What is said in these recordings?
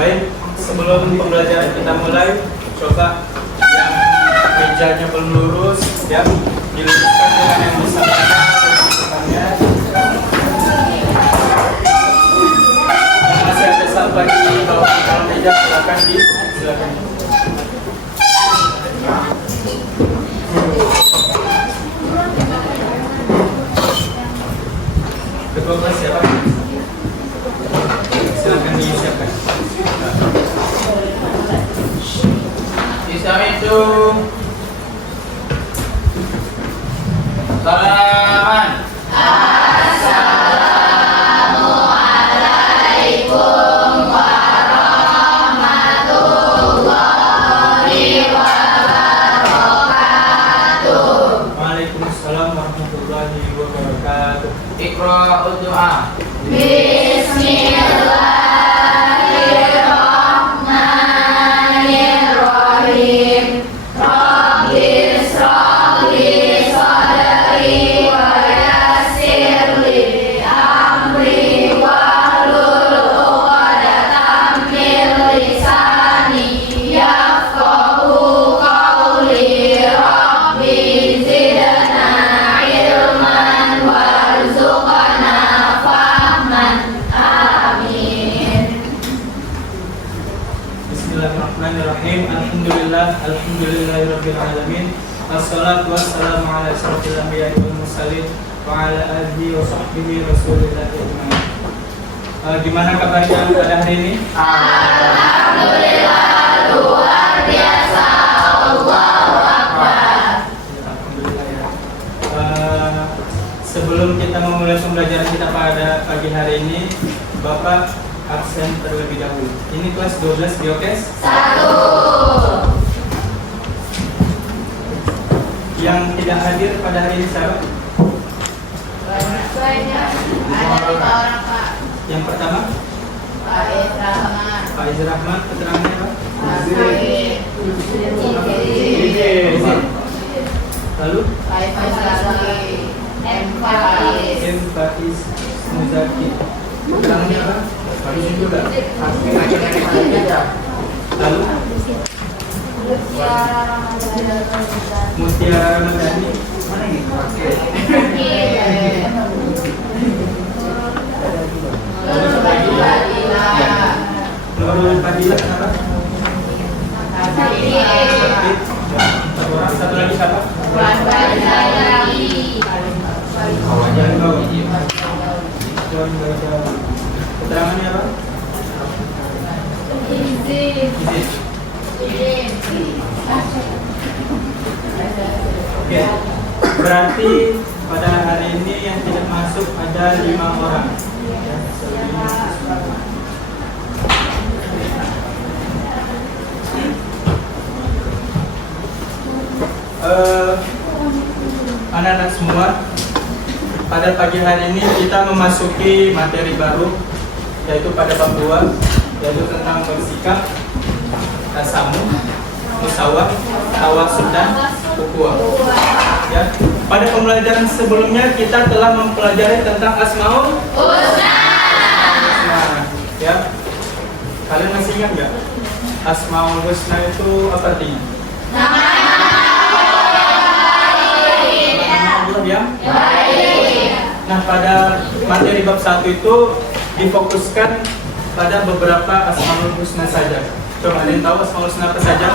Baik, sebelum pembelajaran kita mulai, coba yang mejanya belum lurus, ya, diluruskan dengan yang bersangkutan. Yang masih ada sampah di bawah kolong meja, silakan. Ketua kelas siapa? Silakan disiapkan. Assalamualaikum. Salaman. Assalamualaikum warahmatullahi wabarakatuh. Waalaikumsalam warahmatullahi wabarakatuh. Iqra'ud doa. Bismillahirrahmanirrahim. Rabbi shrah li sadri wa yassir li amri wahlul 'uqdatam min lisani yafqahu qawli. Rabbi zidna ilman warzuqna fahman. Amin. Bismillahirrahmanirrahim. Alhamdulillahirabbil alamin. Wassalatu wassalamu ala asyrofil anbiya'i wal mursalin wa ala alihi wa sahbihi rasulillahi ajmain. Gimana kabarnya pada hari ini? Alhamdulillah, luar biasa. Allahu Akbar. Alhamdulillah ya. Sebelum kita memulai pembelajaran kita pada pagi hari ini, Bapak absen terlebih dahulu. Ini kelas 12 Biokes. 1. Yang tidak hadir pada hari ini siapa? Banyak. Ada 5 orang, Pak. Yang pertama, Pak Izrahman. Pak Izrahman, keterangannya Pak? Pak Said. Lalu Pak Fazali. M. Faiz. M. Faiz Muzaki, keterangannya Pak? Lalu Mutiara Ramadhani. Mana ini? Nurul Fadilah siapa? Satu lagi siapa? Wan Bajawi. Keterangannya apa? Izin. Oke. Berarti pada hari ini yang tidak masuk ada 5 orang. Anak-anak semua, pada pagi hari ini kita memasuki materi baru, yaitu pada bab 2, yaitu tentang bersikap, tasamuh, musawah, tawasud dan ukhuwah. Ya. Pada pembelajaran sebelumnya kita telah mempelajari tentang Asmaul Husna. Ya. Kalian masih ingat nggak? Asmaul Husna itu apa artinya? Nama Allah yang baik. Nah, pada materi bab 1 itu difokuskan pada beberapa Asmaul Husna saja. Coba ada yang tahu Asmaul Husna apa saja?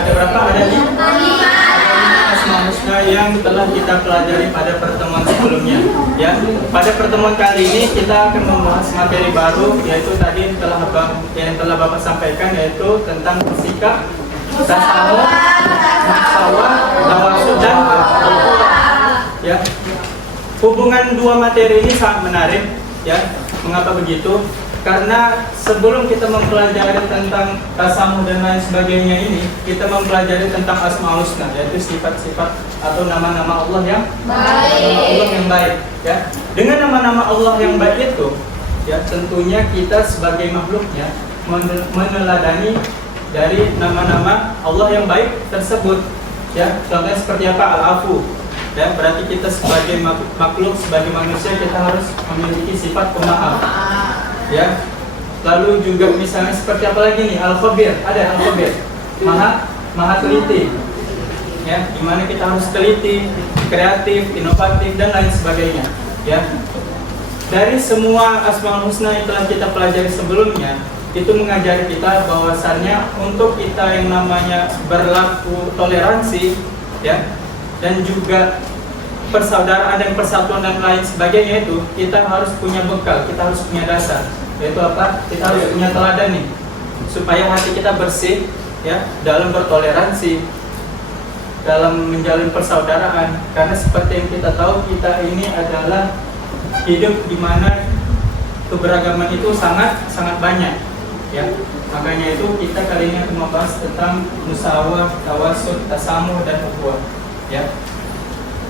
Ada berapa? Ada 5 Asmaul Husna yang telah kita pelajari pada pertemuan sebelumnya. Ya, pada pertemuan kali ini kita akan membahas materi baru, yaitu tadi yang telah Bapak sampaikan, yaitu tentang bersikap, tasamuh, musawah, tawasud dan ukhuwah. Ya, hubungan dua materi ini sangat menarik. Ya, mengapa begitu? Karena sebelum kita mempelajari tentang tasamuh dan lain sebagainya ini, kita mempelajari tentang Asmaul Husna, yaitu sifat-sifat atau nama-nama Allah yang baik. Nama Allah yang baik. Ya, dengan nama-nama Allah yang baik itu, ya tentunya kita sebagai makhluknya meneladani dari nama-nama Allah yang baik tersebut. Ya, contohnya seperti apa? Al-afu. Ya, berarti kita sebagai makhluk, sebagai manusia kita harus memiliki sifat pemaaf. Ya. Lalu juga misalnya seperti apa lagi nih? Al-khabir. Ada al-khabir. Maha teliti. Ya, dimana kita harus teliti, kreatif, inovatif dan lain sebagainya. Ya. Dari semua Asmaul Husna yang telah kita pelajari sebelumnya, itu mengajari kita bahwasannya untuk kita yang namanya berlaku toleransi, ya, dan juga persaudaraan dan persatuan dan lain sebagainya, itu kita harus punya bekal, kita harus punya dasar, yaitu apa? Kita harus punya teladan nih, supaya hati kita bersih, ya, dalam bertoleransi, dalam menjalin persaudaraan. Karena seperti yang kita tahu, kita ini adalah hidup di mana keberagaman itu sangat banyak. Ya, makanya itu kita kali ini akan membahas tentang musyawarah, tawasud, tasamuh dan ukhuwah. Ya,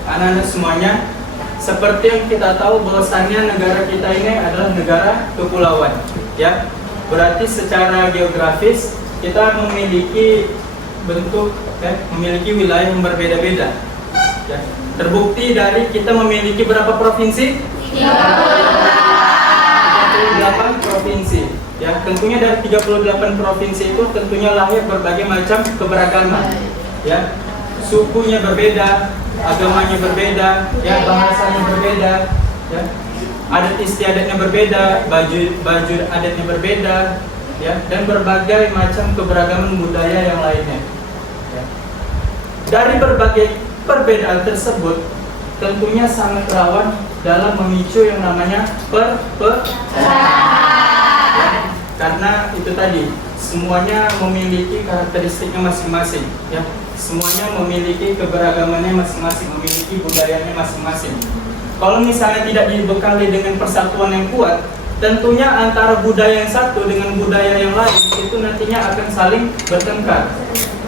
anak-anak semuanya, seperti yang kita tahu bahwasannya negara kita ini adalah negara kepulauan. Ya, berarti secara geografis kita memiliki bentuk, memiliki wilayah yang berbeda-beda. Ya, terbukti dari kita memiliki berapa provinsi? 38 provinsi. Ya, tentunya dari 38 provinsi itu tentunya lahir berbagai macam keberagaman. Ya, sukunya berbeda, agamanya berbeda, ya, bahasanya berbeda, ya, adat istiadatnya berbeda, baju adatnya berbeda, ya, dan berbagai macam keberagaman budaya yang lainnya. Ya. Dari berbagai perbedaan tersebut, tentunya sangat rawan dalam memicu yang namanya karena itu tadi semuanya memiliki karakteristiknya masing-masing, ya, semuanya memiliki keberagamannya masing-masing, memiliki budayanya masing-masing. Kalau misalnya tidak dibekali dengan persatuan yang kuat, tentunya antara budaya yang satu dengan budaya yang lain itu nantinya akan saling bertengkar,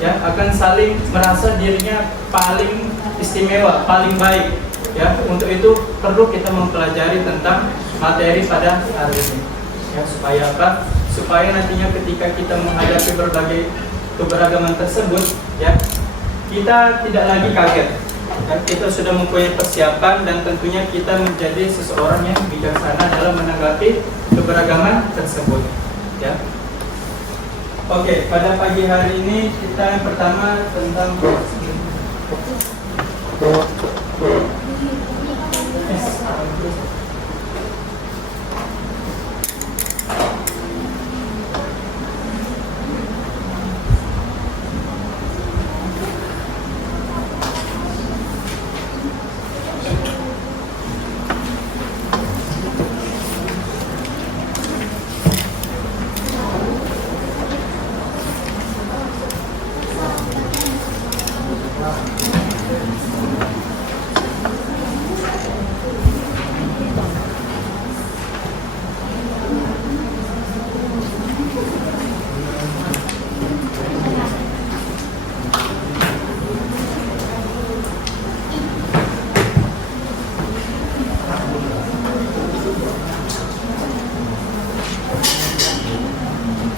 ya, akan saling merasa dirinya paling istimewa, paling baik. Ya, untuk itu perlu kita mempelajari tentang materi pada hari ini. Ya, supaya apa? Supaya nantinya ketika kita menghadapi berbagai keberagaman tersebut, ya, kita tidak lagi kaget. Ya, kita sudah mempunyai persiapan dan tentunya kita menjadi seseorang yang bijaksana dalam menanggapi keberagaman tersebut. Ya. Oke, pada pagi hari ini kita yang pertama tentang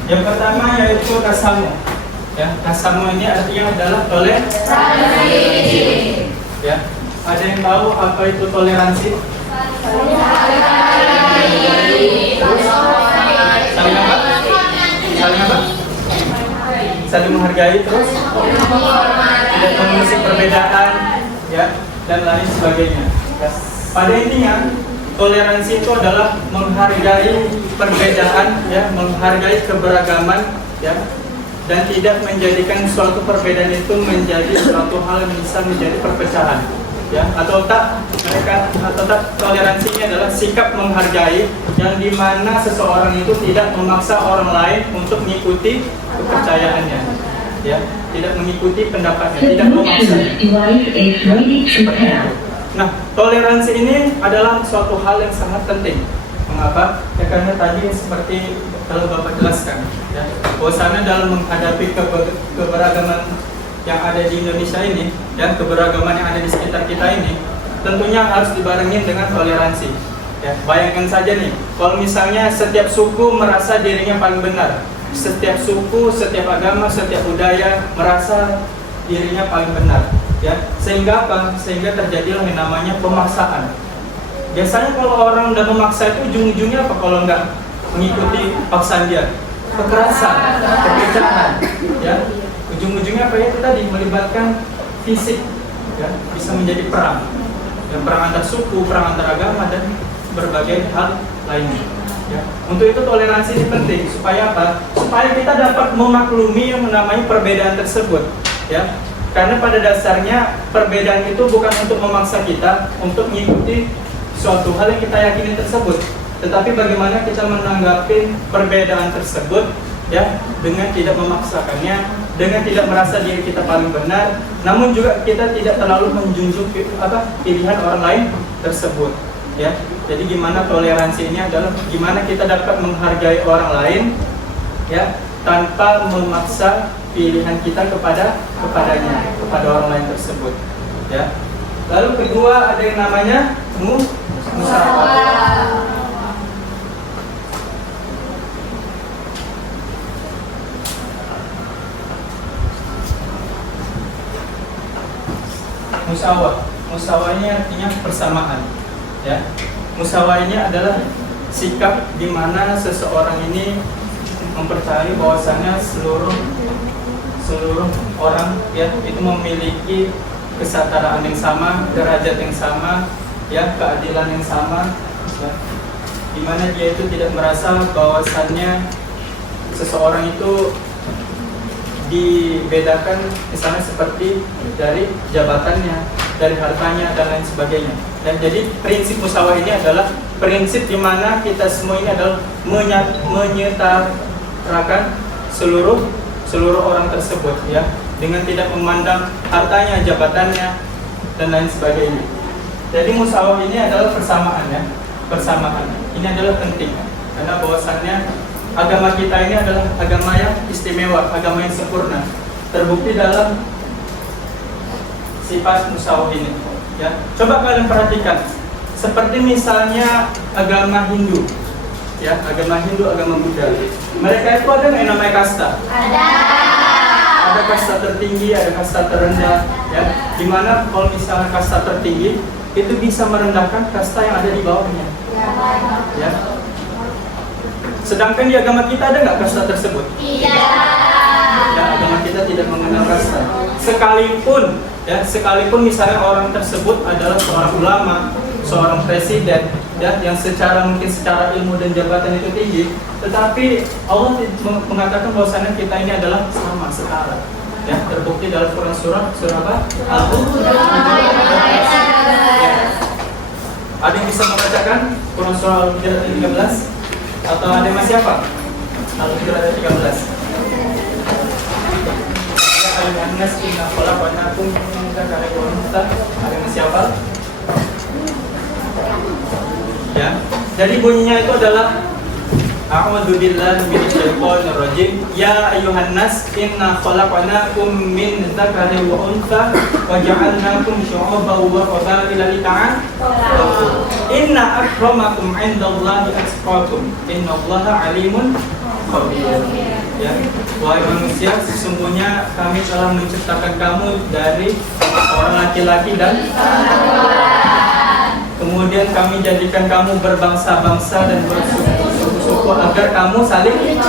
yang pertama yaitu tasamuh. Ya, tasamuh ini artinya adalah toleransi. Ya, ada yang tahu apa itu toleransi? Saling apa? Saling apa? Saling menghargai, terus tidak mengusik perbedaan, ya, dan lain sebagainya. Ya. Pada intinya toleransi itu adalah menghargai perbedaan, ya, menghargai keberagaman, ya, dan tidak menjadikan suatu perbedaan itu menjadi suatu hal yang bisa menjadi perpecahan, ya, atau tak toleransinya adalah sikap menghargai yang dimana seseorang itu tidak memaksa orang lain untuk mengikuti kepercayaannya, ya, tidak mengikuti pendapatnya, tidak memaksa. Nah, toleransi ini adalah suatu hal yang sangat penting. Mengapa? Ya, karena tadi seperti kalau Bapak jelaskan, ya, bahwasanya dalam menghadapi keberagaman yang ada di Indonesia ini, dan keberagaman yang ada di sekitar kita ini, tentunya harus dibarengin dengan toleransi. Ya, bayangkan saja nih, kalau misalnya setiap suku merasa dirinya paling benar, setiap suku, setiap agama, setiap budaya merasa dirinya paling benar, ya. Sehingga apa? Sehingga terjadilah yang namanya pemaksaan. Biasanya kalau orang udah memaksa itu ujung-ujungnya apa kalau nggak mengikuti paksaan dia? Kekerasan, perpecahan, ya. Ujung-ujungnya apa ya, itu tadi melibatkan fisik, ya, bisa menjadi perang, dan perang antar suku, perang antar agama, dan berbagai hal lainnya. Ya. Untuk itu toleransi ini penting supaya apa? Supaya kita dapat memaklumi yang namanya perbedaan tersebut, ya. Karena pada dasarnya perbedaan itu bukan untuk memaksa kita untuk mengikuti suatu hal yang kita yakini tersebut, tetapi bagaimana kita menanggapi perbedaan tersebut, ya, dengan tidak memaksakannya, dengan tidak merasa diri kita paling benar, namun juga kita tidak terlalu menjunjung pilihan orang lain tersebut, ya. Jadi gimana toleransi ini adalah gimana kita dapat menghargai orang lain, ya, tanpa memaksa pilihan kita kepadanya, kepada orang lain tersebut, ya. Lalu kedua ada yang namanya musyawarah. Musyawarah ini artinya persamaan, ya. Musyawarah ini adalah sikap di mana seseorang ini mempercayai bahwasanya seluruh orang, ya, itu memiliki kesetaraan yang sama, derajat yang sama, ya, keadilan yang sama, ya. Di mana dia itu tidak merasa bahwasannya seseorang itu dibedakan, misalnya seperti dari jabatannya, dari hartanya, dan lain sebagainya. Dan jadi prinsip musyawarah ini adalah prinsip di mana kita semua ini adalah menyetarakan seluruh orang tersebut, ya, dengan tidak memandang hartanya, jabatannya, dan lain sebagainya. Jadi musyawarah ini adalah persamaan, ya, persamaan. Ini adalah penting karena bahwasannya agama kita ini adalah agama yang istimewa, agama yang sempurna, terbukti dalam sifat musyawarah ini, ya. Coba kalian perhatikan, seperti misalnya agama Hindu, ya, agama Hindu, agama Buddha. Mereka itu ada nggak yang namanya kasta? Ada kasta tertinggi, ada kasta terendah, ya. Dimana kalau misalnya kasta tertinggi itu bisa merendahkan kasta yang ada di bawahnya, ya. Sedangkan di agama kita ada nggak kasta tersebut? Ya, agama kita tidak mengenal kasta. Sekalipun misalnya orang tersebut adalah seorang ulama, seorang presiden, ya, yang mungkin secara ilmu dan jabatan itu tinggi, tetapi Allah mengatakan bahwasanya kita ini adalah sama, setara, ya. Terbukti dalam Quran surah apa? Al-Hujurat. Ada yang bisa membacakan Quran surah Al-Hujurat ayat 13? Atau ada yang masih apa? Al-Hujurat ayat 13. Al-Nas inna khalaqnakum min dzakarin wa untha. Ada yang masih apa? Ya. Jadi bunyinya itu adalah A'udzu billahi minasyaitonir rajim. Ya ayyuhan nas inna khalaqnakum min dzakarin wa untha wa ja'alnakum syu'uban wa qabaila lita'arafu. Inna akramakum 'indallahi atqakum. Innallaha 'alimun khabir. Ya, wahai manusia, sesungguhnya kami telah menciptakan kamu dari orang laki-laki dan kemudian kami jadikan kamu berbangsa-bangsa dan bersuku-suku agar kamu saling.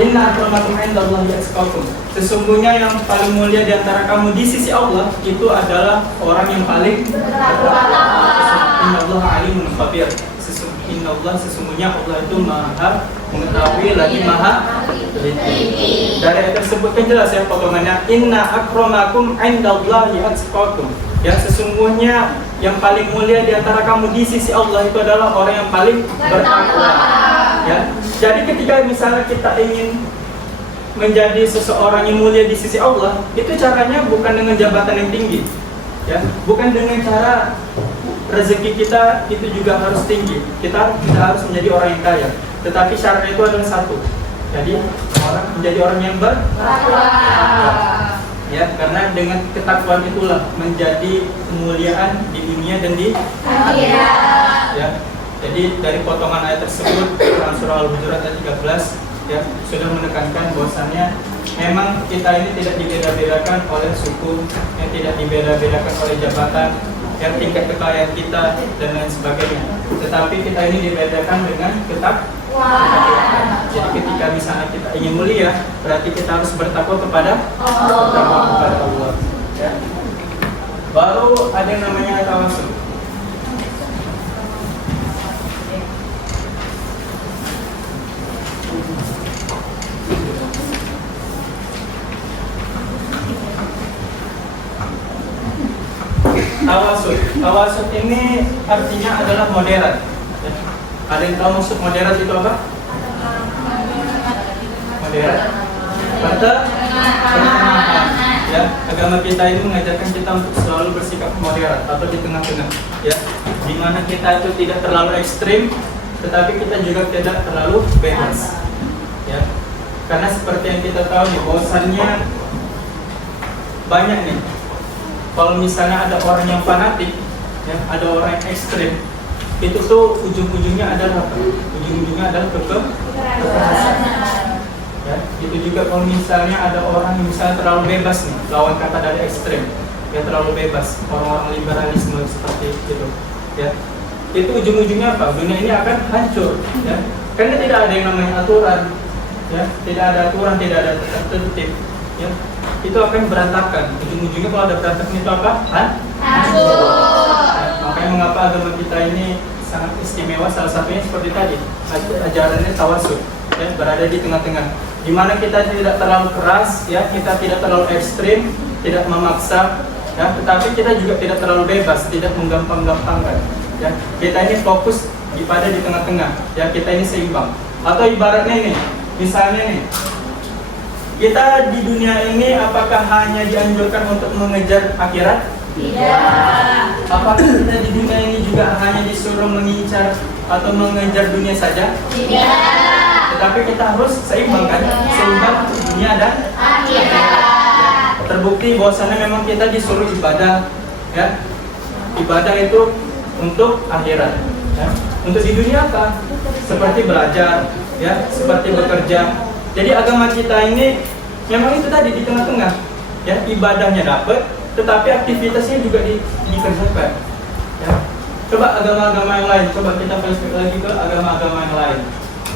Inna akramakum 'indallahi atqakum. Sesungguhnya yang paling mulia di antara kamu di sisi Allah itu adalah orang yang paling bertakwa. Innallaha 'alimun khabir. Sesungguhnya Allah itu Maha mengetahui lagi Maha teliti. Dari ayat tersebut kan jelas, ya, potongannya Inna akramakum 'indallahi atqakum. Ya, sesungguhnya yang paling mulia di antara kamu di sisi Allah itu adalah orang yang paling bertakwa. Ya. Jadi ketika misalnya kita ingin menjadi seseorang yang mulia di sisi Allah, itu caranya bukan dengan jabatan yang tinggi, ya, bukan dengan cara rezeki kita itu juga harus tinggi. Kita harus menjadi orang yang kaya, tetapi syaratnya itu adalah satu. Jadi menjadi orang yang bertakwa. Ya, karena dengan ketakwaan itulah menjadi kemuliaan di dunia dan di akhirat. Ya. Jadi dari potongan ayat tersebut Quran surah Al-Hujurat ayat 13, ya, sudah menekankan bahwasannya memang kita ini tidak dibeda-bedakan oleh suku, yang tidak dibeda-bedakan oleh jabatan, yang tingkat kekayaan kita dan lain sebagainya. Tetapi kita ini dibedakan dengan ketakwaan. Jadi ketika misalnya kita ingin mulia, berarti kita harus bertakwa kepada Allah. Ya. Baru ada yang namanya tawasul. Tawasul ini artinya adalah moderat. Ya. Ada yang tahu maksud moderat itu apa? Moderat. Pertengahan. Ya, agama kita ini mengajarkan kita untuk selalu bersikap moderat atau di tengah-tengah. Ya, di mana kita itu tidak terlalu ekstrim, tetapi kita juga tidak terlalu bebas. Ya, karena seperti yang kita tahu nih, bahwasannya banyak nih. Kalau misalnya ada orang yang fanatik, ya, ada orang yang ekstrim, itu tuh ujung-ujungnya adalah apa? Ujung-ujungnya adalah kekerasan. Ya, itu juga kalau misalnya ada orang yang misalnya terlalu bebas nih, lawan kata dari ekstrim, ya terlalu bebas, orang-orang liberalisme seperti itu, ya, itu ujung-ujungnya apa? Dunia ini akan hancur, ya, karena tidak ada yang namanya aturan, ya, tidak ada aturan, tidak ada tertib, ya, itu akan berantakan. Ujung-ujungnya kalau ada berantakan itu apa? Hancur. Ya, makanya mengapa agama kita ini sangat istimewa, salah satunya seperti tadi, ajarannya tawasul, ya, berada di tengah-tengah. Di mana kita tidak terlalu keras, ya, kita tidak terlalu ekstrim, tidak memaksa, ya, tetapi kita juga tidak terlalu bebas, tidak menggampang-gampangkan, ya. Kita ini fokus pada di tengah-tengah, ya, kita ini seimbang. Atau ibaratnya ini, misalnya nih, kita di dunia ini apakah hanya dianjurkan untuk mengejar akhirat? Tidak. Apakah kita di dunia ini juga hanya disuruh mengincar atau mengejar dunia saja? Tidak. Tetapi kita harus seimbang kan? Seimbang dunia dan akhirat. Terbukti bahwasannya memang kita disuruh ibadah, ya. Ibadah itu untuk akhirat, ya. Untuk di dunia apa? Seperti belajar, ya, seperti bekerja. Jadi agama kita ini memang itu tadi di tengah-tengah, ya, ibadahnya dapat, tetapi aktivitasnya juga dikerjakan. Ya. Coba agama-agama yang lain, coba kita flashback lagi ke agama-agama yang lain.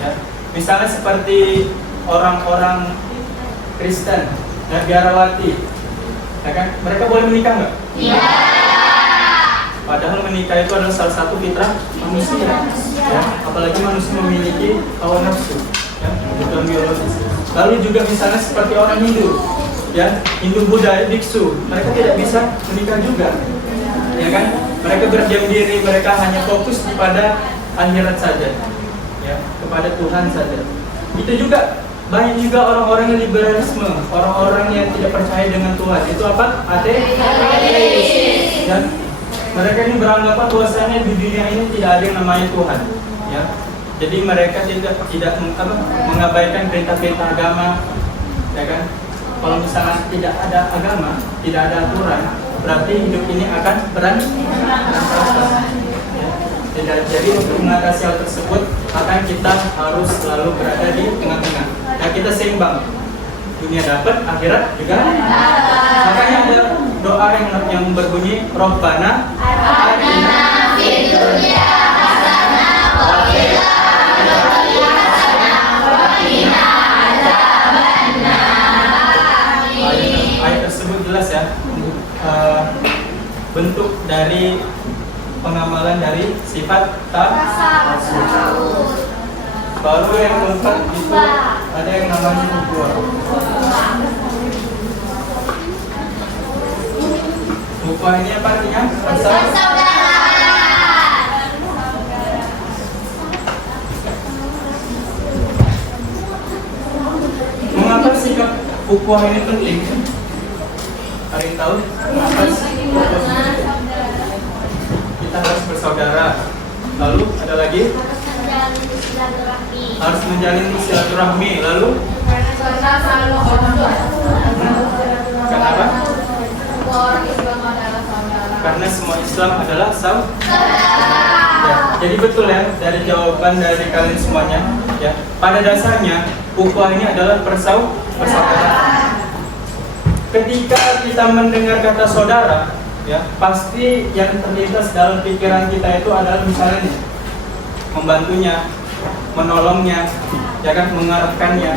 Ya. Misalnya seperti orang-orang Kristen, ya, biarawati, ya kan? Mereka boleh menikah nggak? Iya. Padahal menikah itu adalah salah satu fitrah manusia, ya. Apalagi manusia memiliki hawa nafsu, ya, kebutuhan biologis. Lalu juga misalnya seperti orang Hindu, ya, Hindu Buddha, biksu, mereka tidak bisa menikah juga, ya kan? Mereka berdiam diri, mereka hanya fokus kepada akhirat saja, ya, kepada Tuhan saja. Itu juga banyak juga orang-orang yang liberalisme, orang-orang yang tidak percaya dengan Tuhan. Itu apa? Ateis. Ya. Mereka ini beranggapan bahwasanya di dunia ini tidak ada yang namanya Tuhan, ya. Jadi mereka tidak mengabaikan perintah-perintah agama, ya kan? Kalau misalnya tidak ada agama, tidak ada aturan, berarti hidup ini akan berantakan. Ya. Jadi untuk mengatasi hal tersebut, maka kita harus selalu berada di tengah-tengah. Ya, kita seimbang. Dunia dapat, akhirat juga. Makanya ada doa yang berbunyi Robbana Atina fid dunya hasanah wa fil akhirati hasanah wa qina adzabannar. Ayat tersebut jelas ya, bentuk dari pengamalan dari sifat tasawuf. Baru yang keempat itu ada yang namanya ukhuwah. Ukhuwah ini apa artinya? Persaudaraan. Mengapa sikap ukhuwah ini penting? Ada yang tahu? Mengapa kita harus bersaudara? Lalu ada lagi? Harus menjalin silaturahmi. Lalu? Kenapa? Orang Islam adalah saudara. Karena semua Islam adalah ya, jadi betul ya dari jawaban dari kalian semuanya, ya. Pada dasarnya ukhuwah ini adalah persaudaraan. ketika kita mendengar kata saudara, ya pasti yang terlintas dalam pikiran kita itu adalah misalnya nih, membantunya, menolongnya, ya kan, mengarahkannya.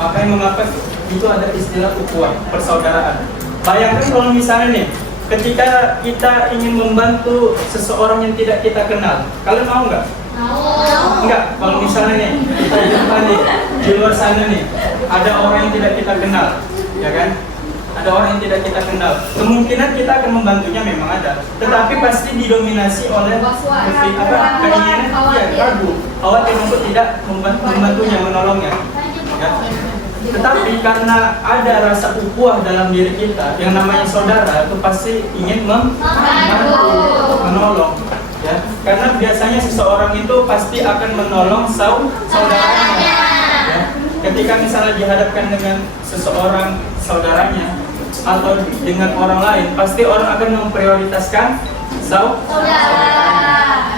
Makanya mengapa itu ada istilah ukhuwah, persaudaraan. Bayangkan kalau misalnya nih, ketika kita ingin membantu seseorang yang tidak kita kenal, kalian mau nggak? Enggak, kalau misalnya nih, kita jumpa nih, di luar sana nih, ada orang yang tidak kita kenal, ya kan? Ada orang yang tidak kita kenal. Kemungkinan kita akan membantunya memang ada, tetapi pasti didominasi oleh keinginan, ya, ragu, khawatir untuk tidak membantunya, menolongnya. Ya. Tetapi karena ada rasa ukhuwah dalam diri kita, yang namanya saudara itu pasti ingin membantu, menolong. Ya, karena biasanya seseorang itu pasti akan menolong saudaranya. Ya, ketika misalnya dihadapkan dengan seseorang saudaranya atau dengan orang lain, pasti orang akan memprioritaskan saudaranya.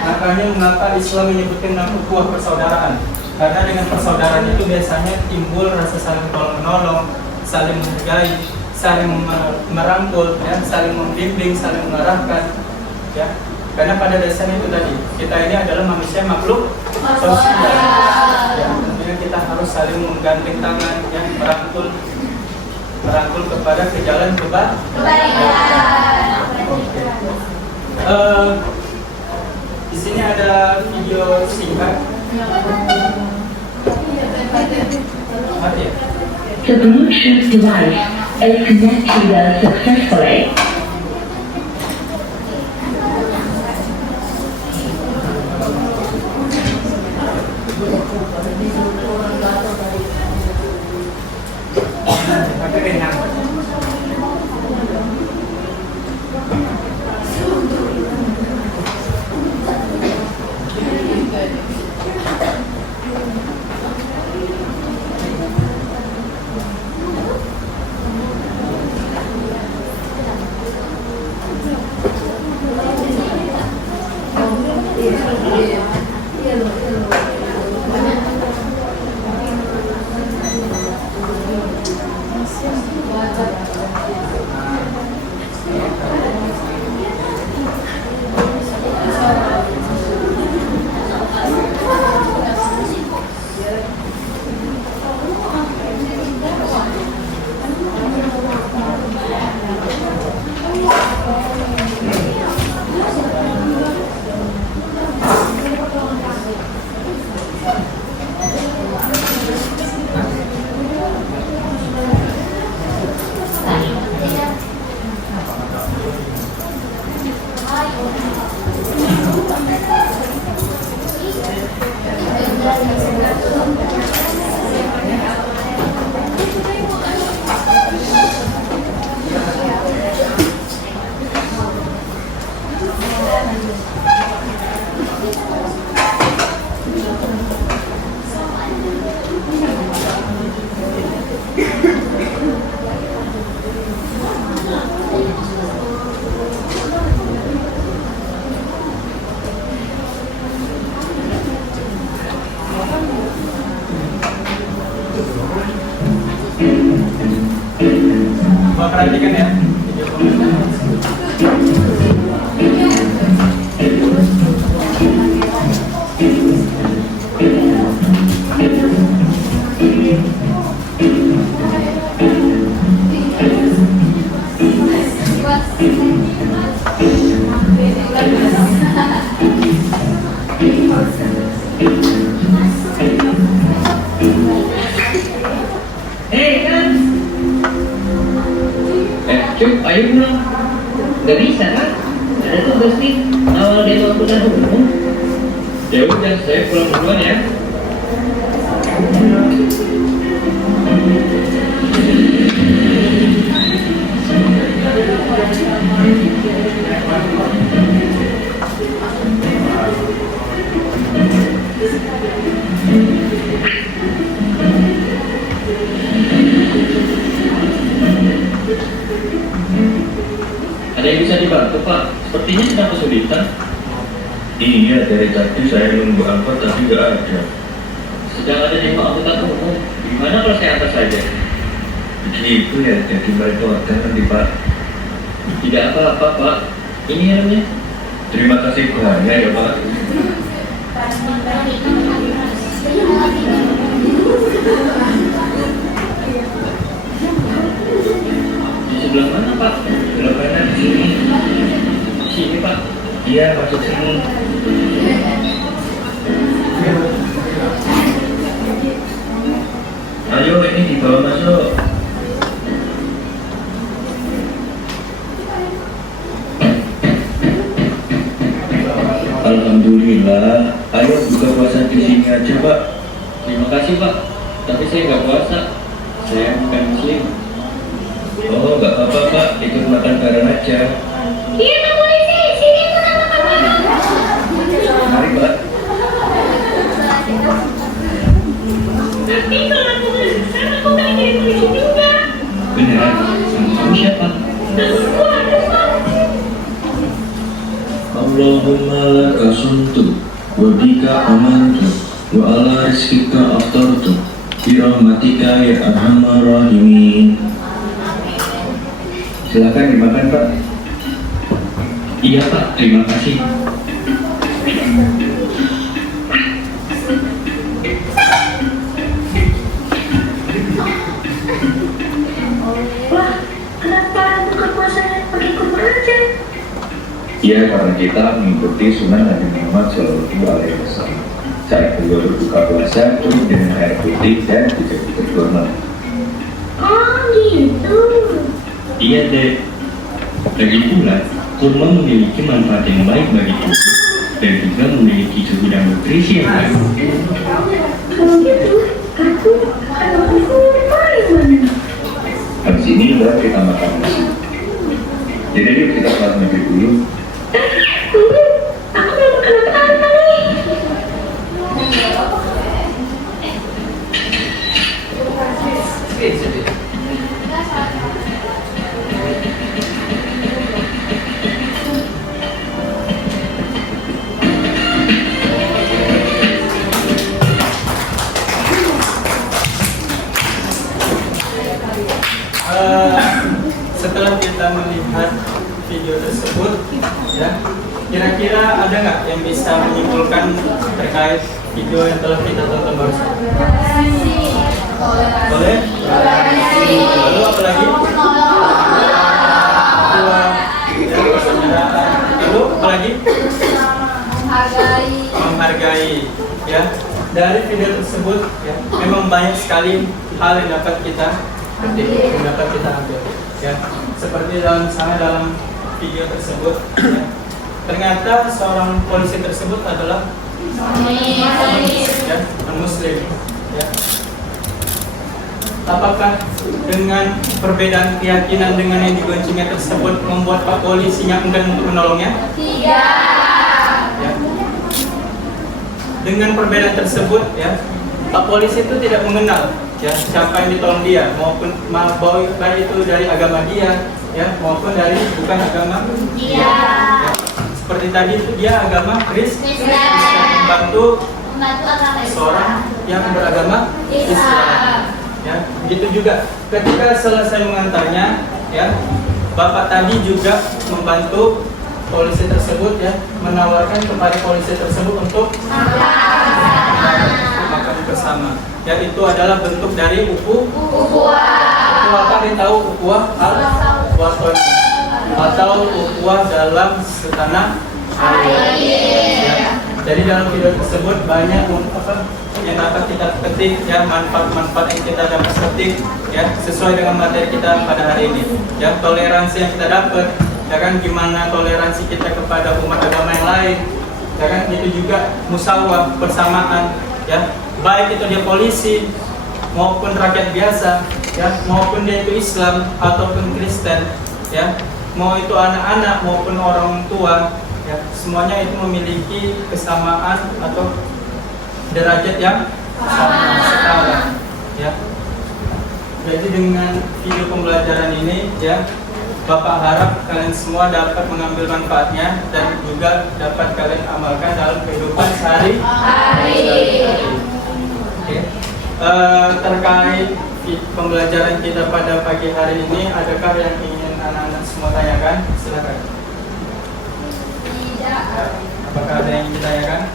Makanya mengapa Islam menyebutkan nama ukhuwah persaudaraan? Karena dengan persaudaraan itu biasanya timbul rasa saling tolong-menolong, saling menghargai, saling merangkul, ya, saling membimbing, saling mengarahkan. Ya. Karena pada dasarnya itu tadi, kita ini adalah manusia makhluk sosial. Ya, tentunya kita harus saling menggandeng tangan, ya, merangkul kepada ke jalan kebaikan. Di sini ada video singkat. The Bluetooth device is connected successfully. Perhatikan ya. Cuk, ayo pulang. Gak bisa kan? Ada tugas nih, awal demo angkutan umum. Ya udah, saya pulang duluan ya. Ada yang bisa dibantu, Pak? Sepertinya sedang kesulitan. Iya, dari tadi saya nunggu angkot tapi nggak ada. Sedang ada demo angkutan umum. Gimana kalau saya antar saja? Itu ya jadi merepotkan nanti Pak. Tidak apa-apa Pak. Ini helmnya. Terima kasih banyak ya Pak. Di sebelah mana Pak? Sebelah kanan di sini. Sini Pak. Iya masuk sini. Ayo ini dibawa masuk. Alhamdulillah. Ayo buka puasa di sini aja Pak. Terima kasih Pak. Tapi saya nggak puasa. Saya bukan muslim. Oh nggak apa-apa Pak, ikut makan bareng aja. Iya Pak Polisi, sini ikut sama kami. Mari Pak. Tapi kalau aku besar, aku pengen jadi polisi juga. Beneran? Sama kamu siapa? Aku ada Pak. Allahumma laka suntu wa bika amantu wa ala rizkika aftartu bi rahmatika ya arhamar rahimin. Silakan dimakan Pak. Iya Pak, terima kasih. Wah, kenapa buka puasanya pakai kurma aja? Ya karena kita mengikuti sunnah Nabi Muhammad Shallallahu Alaihi Wasallam. Saat beliau berbuka puasa cukup dengan air putih dan butir-butir kurma. Oh gitu. Iya deh. Lagi pula, kurma memiliki manfaat yang baik bagi tubuh dan juga memiliki segudang nutrisi yang baik. Kalau gitu, aku kurma yang mana? Habis ini baru kita makan nasi. Jadi yuk kita sholat maghrib dulu. Tunggu, aku belum makan apa-apa nih. Setelah kita melihat video tersebut, ya, kira-kira ada nggak yang bisa menyimpulkan terkait video yang telah kita tonton barusan? Boleh? Lalu apa lagi? Lalu apa lagi? Menghargai. Ya, dari video tersebut, ya, memang banyak sekali hal yang dapat kita petik, yang dapat kita ambil. Ya, seperti dalam video tersebut, ya, ternyata seorang polisi tersebut adalah ya, non-muslim. Ya. Apakah dengan perbedaan keyakinan dengan yang digoncengnya tersebut membuat Pak Polisinya enggan untuk menolongnya? Tidak. Ya. Dengan perbedaan tersebut, ya, Pak Polisi itu tidak mengenal, ya, siapa yang ditolong dia, maupun baik itu dari agama dia, ya, maupun dari bukan agama dia. Ya. Seperti tadi itu dia agama Kristen, membantu seorang yang beragama Islam. Ya, begitu juga ketika selesai mengantarnya, ya, Bapak tadi juga membantu polisi tersebut, ya, menawarkan kepada polisi tersebut untuk makan bersama. Ya, itu adalah bentuk dari ukhuwah. Apa tahu ukhuwah al-waton atau ukhuwah dalam setanah air. Ya. Jadi dalam video tersebut banyak yang dapat kita petik, ya, manfaat-manfaat yang kita dapat petik, ya, sesuai dengan materi kita pada hari ini. Ya, toleransi yang kita dapat, ya kan, gimana toleransi kita kepada umat agama yang lain, ya kan, itu juga musyawarah persamaan, ya, baik itu dia polisi maupun rakyat biasa, ya, maupun dia itu Islam ataupun Kristen, ya, mau itu anak-anak maupun orang tua, ya, semuanya itu memiliki kesamaan atau derajat yang setara, ya. Jadi dengan video pembelajaran ini, ya, Bapak harap kalian semua dapat mengambil manfaatnya dan juga dapat kalian amalkan dalam kehidupan sehari-hari. Oke. Terkait pembelajaran kita pada pagi hari ini, adakah yang ingin anak-anak semua tanyakan? Silakan. Tidak. Apakah ada yang ingin ditanyakan?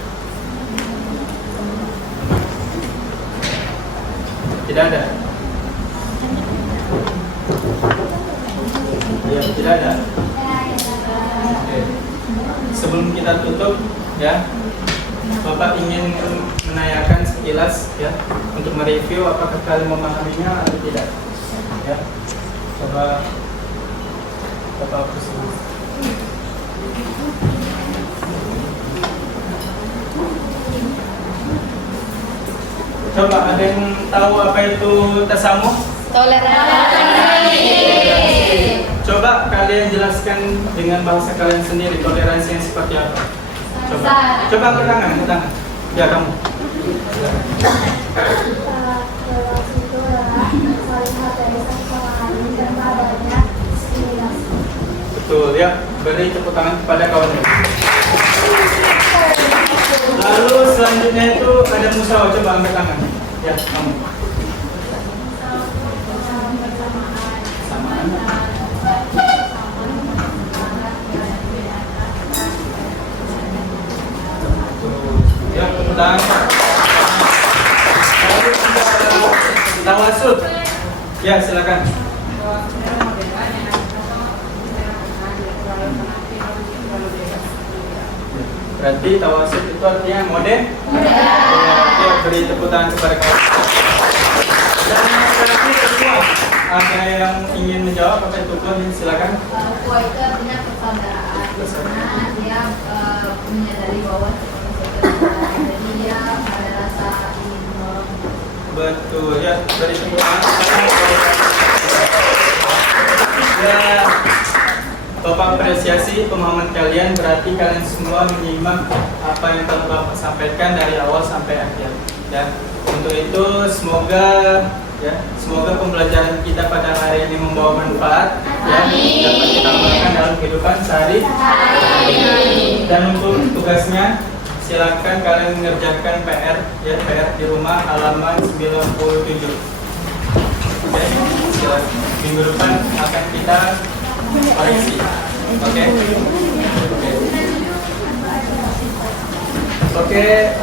Tidak ada. Ya, tidak ada. Oke. Sebelum kita tutup, ya, Bapak ingin menanyakan sekilas, ya, untuk mereview apakah kalian memahaminya atau tidak. Ya, coba Bapak bersama. Coba ada yang tahu apa itu tasamuh? Coba kalian jelaskan dengan bahasa kalian sendiri toleransi yang seperti apa. Coba angkat tangan. Ya, kamu. Toleransi itu adalah saling menghargai satu sama lain dan adanya diskriminasi. Betul ya. Beri tepuk tangan kepada kawan. Lalu selanjutnya itu ada musyawarah. Coba angkat tangan. Ya, kamu. Samaan. Ya, tepuk tangan. Tawasud. Ya, silakan. Berarti tawasud itu artinya mode? Ya, beri tepuk tangan kepada kawan. Dan yang terakhir kedua, ada yang ingin menjawab apa itu tuan? Silakan. Kuah itu artinya persaudaraan. Karena dia menyadari bahwa jadi dia ada rasa ingin menolong. Betul ya, beri tepuk tangan. Ya, Bapak apresiasi pemahaman kalian, berarti kalian semua menyimak apa yang telah Bapak sampaikan dari awal sampai akhir. Ya, untuk itu semoga pembelajaran kita pada hari ini membawa manfaat, ya, dapat kita amalkan dalam kehidupan sehari-hari. Dan untuk tugasnya, silakan kalian mengerjakan PR di rumah halaman 97. Oke, silakan. Minggu depan akan kita koreksi. Oke,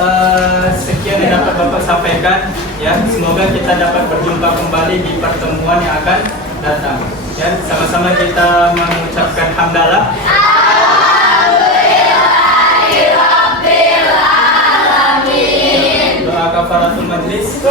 sekian yang dapat Bapak sampaikan, ya. Semoga kita dapat berjumpa kembali di pertemuan yang akan datang. Ya, sama-sama kita mengucapkan hamdalah. Doa kafaratul majlis.